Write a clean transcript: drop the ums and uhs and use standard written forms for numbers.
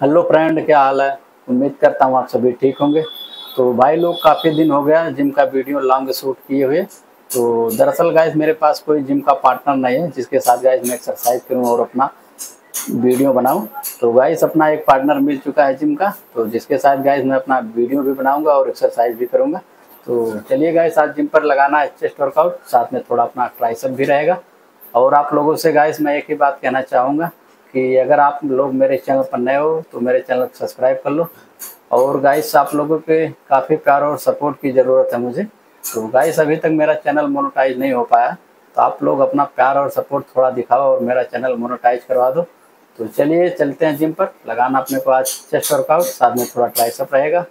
Hello friend, क्या हाल है। उम्मीद करता हूँ आप सभी ठीक होंगे। तो भाई लोग, काफ़ी दिन हो गया जिम का वीडियो लॉन्ग शूट किए हुए। तो दरअसल गाइस मेरे पास कोई जिम का पार्टनर नहीं है जिसके साथ गाइस मैं एक्सरसाइज करूँ और अपना वीडियो बनाऊँ। तो गाइस अपना एक पार्टनर मिल चुका है जिम का, तो जिसके साथ गाइस मैं अपना वीडियो भी बनाऊँगा और एक्सरसाइज भी करूँगा। तो चलिए गाइस, आज जिम पर लगाना है चेस्ट वर्कआउट, साथ में थोड़ा अपना ट्राइसेप भी रहेगा। और आप लोगों से गाइस मैं एक ही बात कहना चाहूँगा कि अगर आप लोग मेरे चैनल पर नए हो तो मेरे चैनल को सब्सक्राइब कर लो। और गाइस आप लोगों के काफ़ी प्यार और सपोर्ट की ज़रूरत है मुझे। तो गाइस अभी तक मेरा चैनल मोनेटाइज नहीं हो पाया, तो आप लोग अपना प्यार और सपोर्ट थोड़ा दिखाओ और मेरा चैनल मोनेटाइज करवा दो। तो चलिए चलते हैं जिम पर। लगाना अपने को आज चेस्ट वर्कआउट, साथ में थोड़ा ट्राइसेप रहेगा।